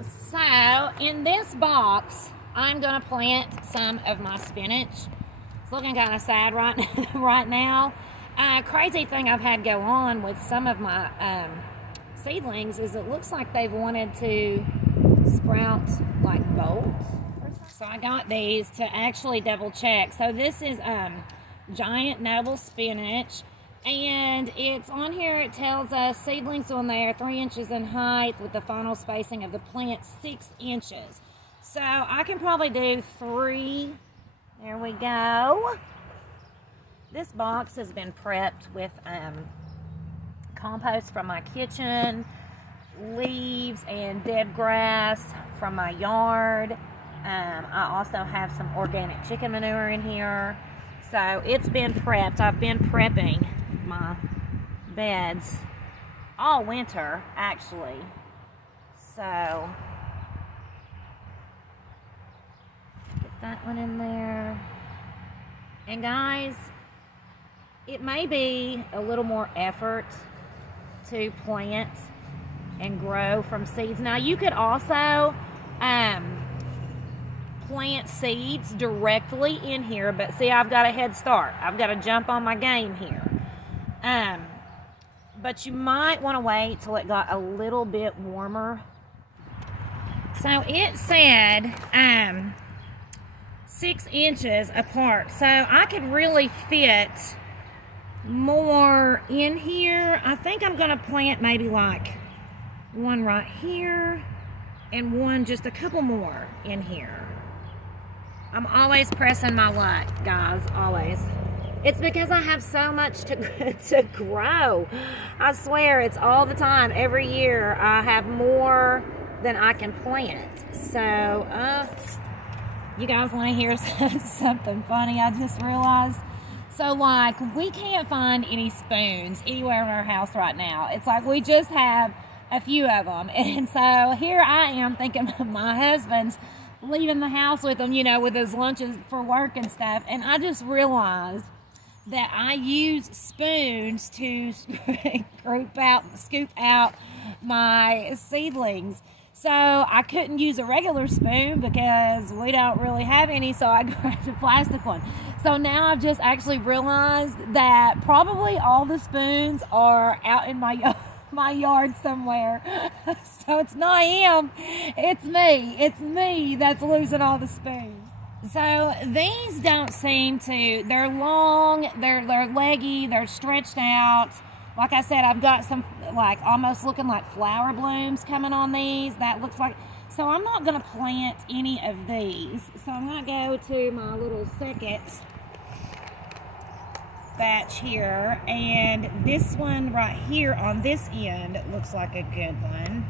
So, in this box, I'm going to plant some of my spinach. It's looking kind of sad right now. Crazy thing I've had go on with some of my seedlings is it looks like they've wanted to sprout like bolts. So I got these to actually double check. So this is giant noble spinach. And it's on here, it tells us seedlings on there 3 inches in height with the final spacing of the plant 6 inches. So I can probably do 3. There we go. This box has been prepped with compost from my kitchen, leaves and dead grass from my yard. I also have some organic chicken manure in here. So it's been prepped. I've been prepping my beds all winter, actually. So get that one in there. And guys, it may be a little more effort to plant and grow from seeds. Now you could also plant seeds directly in here, but see, I've got a head start. I've got to jump on my game here. But you might want to wait till it got a little bit warmer. So it said 6 inches apart. So I could really fit more in here. I think I'm going to plant maybe like one right here and one just a couple more in here. I'm always pressing my luck, guys, always. It's because I have so much to grow. I swear, it's all the time. Every year, I have more than I can plant. So, you guys want to hear something funny I just realized? So, like, we can't find any spoons anywhere in our house right now. It's like we just have a few of them. And so, here I am thinking my husband's leaving the house with them, you know, with his lunches for work and stuff. And I just realized that I use spoons to scoop out my seedlings. So I couldn't use a regular spoon because we don't really have any, so I grabbed a plastic one. So now I've just actually realized that probably all the spoons are out in my yard somewhere. So it's not him, it's me. It's me that's losing all the spoons. So these don't seem to, they're long, they're leggy, they're stretched out. Like I said, I've got some like almost looking like flower blooms coming on these. That looks like, so I'm not going to plant any of these. So I'm going to go to my little second batch here, and this one right here on this end looks like a good one.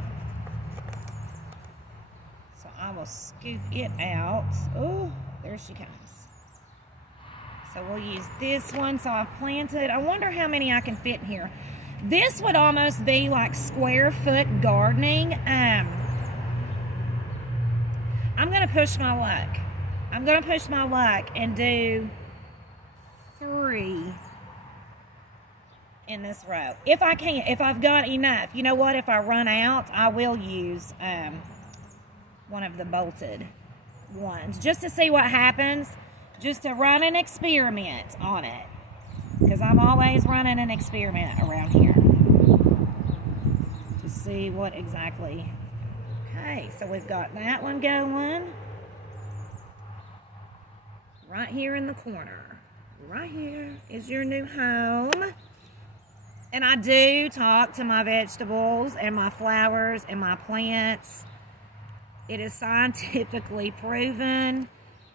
So I will scoop it out. Oh, there she comes. So we'll use this one. So I've planted, I wonder how many I can fit in here. This would almost be like square foot gardening. I'm gonna push my luck. I'm gonna push my luck and do 3 in this row. If I can, if I've got enough. You know what, if I run out, I will use one of the bolted ones just to see what happens, just to run an experiment on it, because I'm always running an experiment around here to see what exactly. Okay, so we've got that one going right here in the corner. Right here is your new home. And I do talk to my vegetables and my flowers and my plants. It is scientifically proven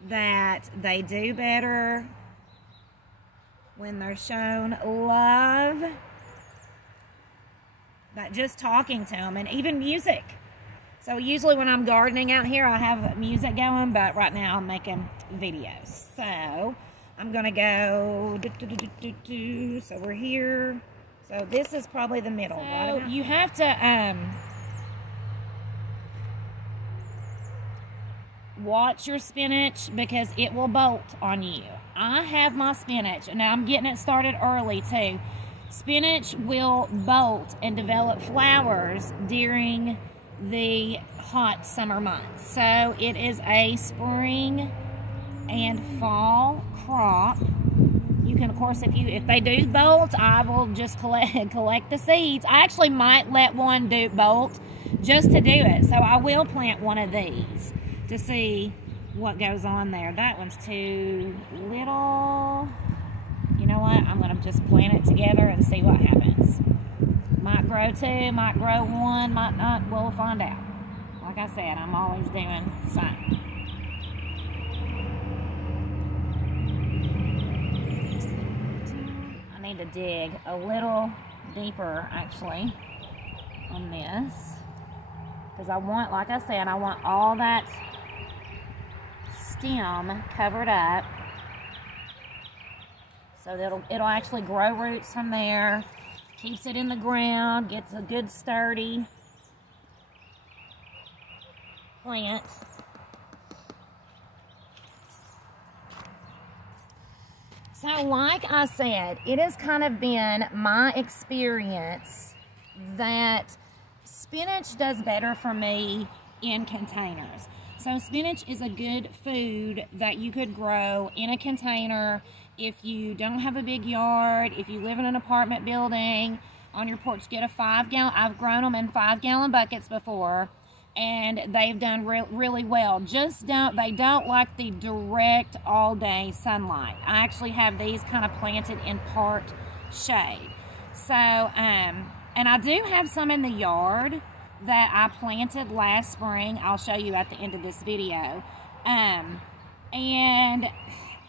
that they do better when they're shown love. But just talking to them, and even music. So usually when I'm gardening out here, I have music going, but right now I'm making videos. So I'm gonna go, so we're here. So this is probably the middle, right? You have to watch your spinach because it will bolt on you. I have my spinach, and now I'm getting it started early too. Spinach will bolt and develop flowers during the hot summer months. So it is a spring and fall crop. You can, of course, if they do bolt, I will just collect the seeds. I actually might let one do bolt just to do it. So I will plant one of these to see what goes on there. That one's too little. You know what? I'm going to just plant it together and see what happens. Might grow two, might grow one, might not. We'll find out. Like I said, I'm always doing the same. I need to dig a little deeper, actually, on this. Because I want, like I said, I want all that stem covered up. So that it'll actually grow roots from there. Keeps it in the ground, gets a good sturdy plant. So like I said, it has kind of been my experience that spinach does better for me in containers. So spinach is a good food that you could grow in a container if you don't have a big yard, if you live in an apartment building. On your porch, get a 5-gallon. I've grown them in 5-gallon buckets before, and they've done really well. They don't like the direct all-day sunlight. I actually have these kind of planted in part shade. So, and I do have some in the yard that I planted last spring. I'll show you at the end of this video. And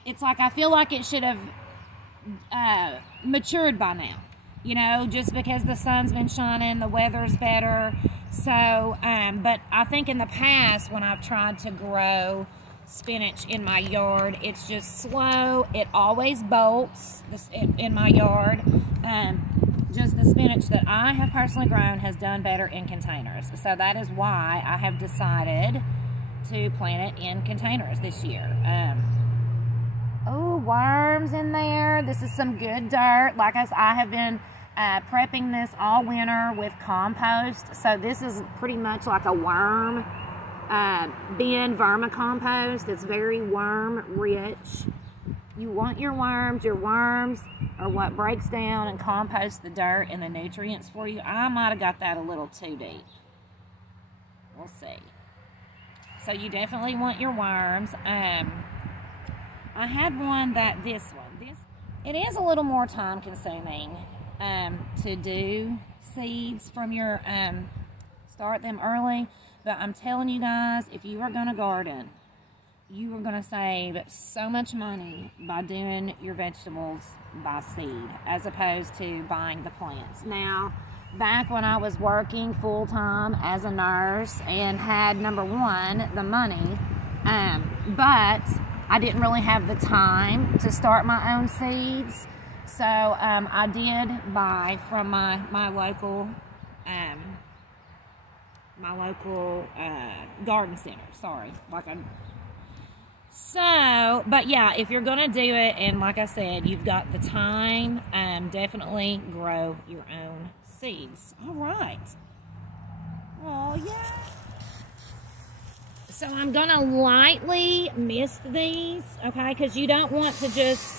it's like I feel like it should have matured by now. You know, just because the sun's been shining, the weather's better. So, but I think in the past when I've tried to grow spinach in my yard, it's just slow. It always bolts in my yard. Just the spinach that I have personally grown has done better in containers. So that is why I have decided to plant it in containers this year. Oh, worms in there. This is some good dirt. Like I have been prepping this all winter with compost. So this is pretty much like a worm bin vermicompost. It's very worm rich. You want your worms. Your worms are what breaks down and composts the dirt and the nutrients for you. I might have got that a little too deep. We'll see. So you definitely want your worms. I had one it is a little more time consuming to do seeds from your, start them early. But I'm telling you guys, if you are going to garden, you are going to save so much money by doing your vegetables by seed as opposed to buying the plants. Now, back when I was working full-time as a nurse and had, number one, the money, but I didn't really have the time to start my own seeds. So I did buy from my local garden center. Sorry, So, but yeah, if you're gonna do it, and like I said, you've got the time, definitely grow your own seeds. All right. Oh yeah. So I'm gonna lightly mist these, okay? Because you don't want to just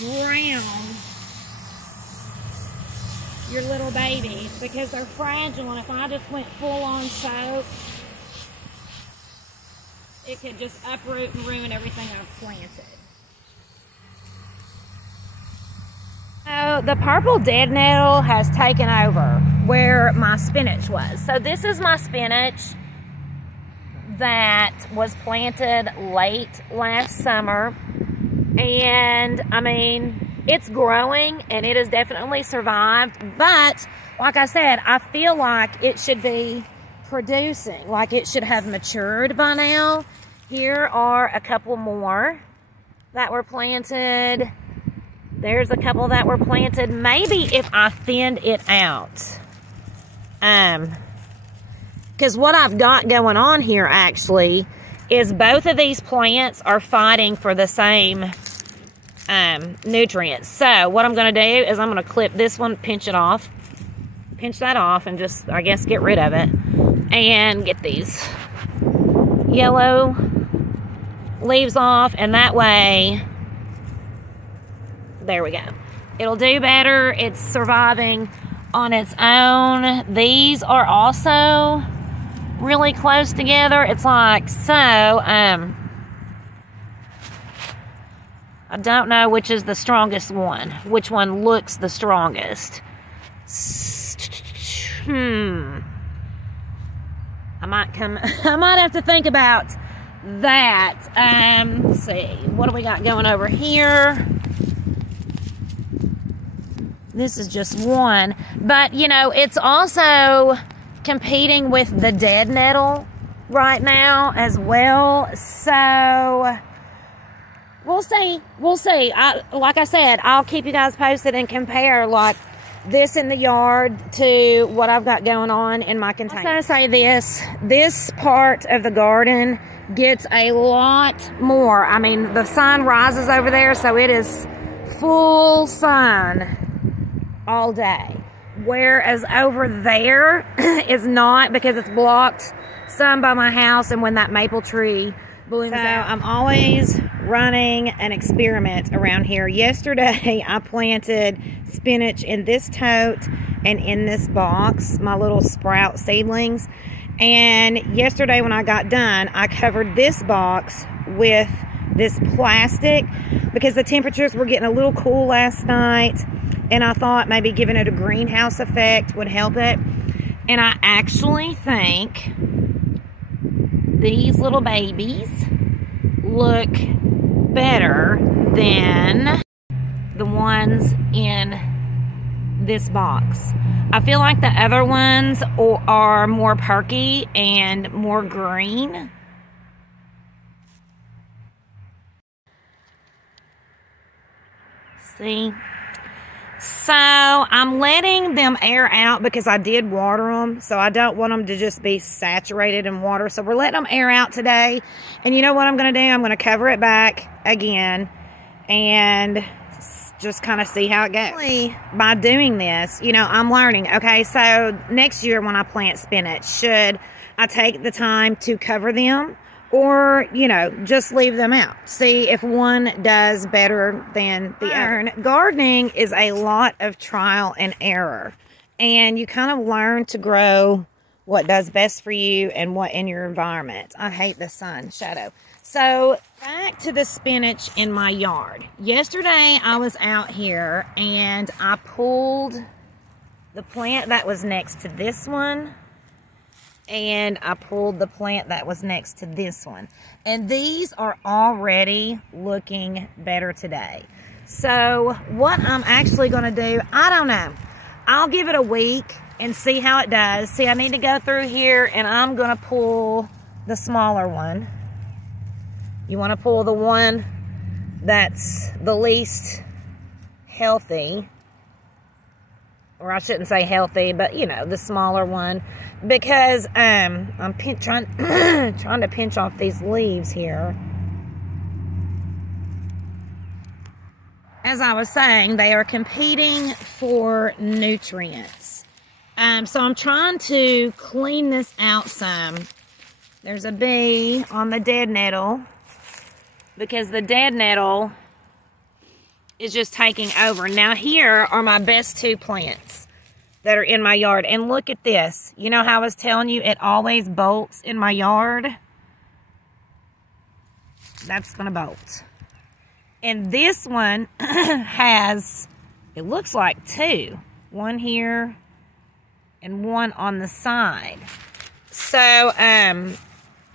drown your little babies because they're fragile, and if I just went full on soak, it could just uproot and ruin everything I've planted. So the purple dead nettle has taken over where my spinach was. So this is my spinach that was planted late last summer. And I mean, it's growing and it has definitely survived. But like I said, I feel like it should be producing, like it should have matured by now. Here are a couple more that were planted. There's a couple that were planted. Maybe if I thinned it out. Because what I've got going on here actually is both of these plants are fighting for the same nutrients. So what I'm going to do is I'm going to clip this one, pinch that off, and just, I guess, get rid of it. and get these yellow leaves off, and that way, there we go. It'll do better. It's surviving on its own. These are also really close together. It's like so. I don't know which is the strongest one. Which one looks the strongest? I might have to think about that. Let's see. What do we got going over here? This is just one. But, you know, it's also competing with the dead nettle right now as well. So, we'll see. We'll see. Like I said, I'll keep you guys posted and compare, like, this in the yard to what I've got going on in my container. I was going to say this part of the garden gets a lot more. I mean, the sun rises over there, so it is full sun all day. Whereas over there is not, because it's blocked some by my house and when that maple tree blooms out. I'm always running an experiment around here. Yesterday, I planted spinach in this tote and in this box, my little sprout seedlings. And yesterday when I got done, I covered this box with this plastic because the temperatures were getting a little cool last night. And I thought maybe giving it a greenhouse effect would help it. And I actually think these little babies look better than the ones in this box. I feel like the other ones are more perky and more green. See? So I'm letting them air out because I did water them. So I don't want them to just be saturated in water. So we're letting them air out today. And you know what I'm going to do? I'm going to cover it back again and just kind of see how it goes. By doing this, you know, I'm learning. Okay, so next year when I plant spinach, should I take the time to cover them? Or, you know, just leave them out. See if one does better than the other. Gardening is a lot of trial and error. And you kind of learn to grow what does best for you and what in your environment. I hate the sun, shadow. So, back to the spinach in my yard. Yesterday, I was out here and I pulled the plant that was next to this one. And I pulled the plant that was next to this one. And these are already looking better today. So what I'm actually going to do, I don't know. I'll give it a week and see how it does. See, I need to go through here and I'm going to pull the smaller one. You want to pull the one that's the least healthy. Or I shouldn't say healthy, but, you know, the smaller one. Because I'm trying to pinch off these leaves here. As I was saying, they are competing for nutrients. So I'm trying to clean this out some. There's a bee on the dead nettle. Because the dead nettle is just taking over. Now here are my best two plants that are in my yard. And look at this. You know how I was telling you it always bolts in my yard? That's going to bolt. And this one has, it looks like two. One here and one on the side. So,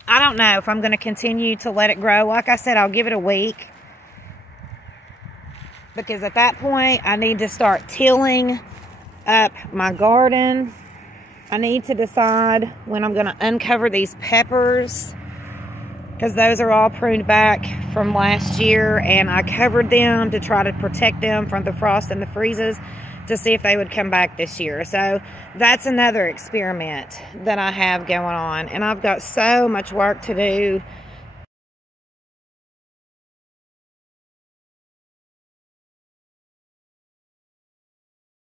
I don't know if I'm going to continue to let it grow. Like I said, I'll give it a week. Because at that point, I need to start tilling up my garden. I need to decide when I'm going to uncover these peppers. Because those are all pruned back from last year. And I covered them to try to protect them from the frost and the freezes. To see if they would come back this year. So that's another experiment that I have going on. And I've got so much work to do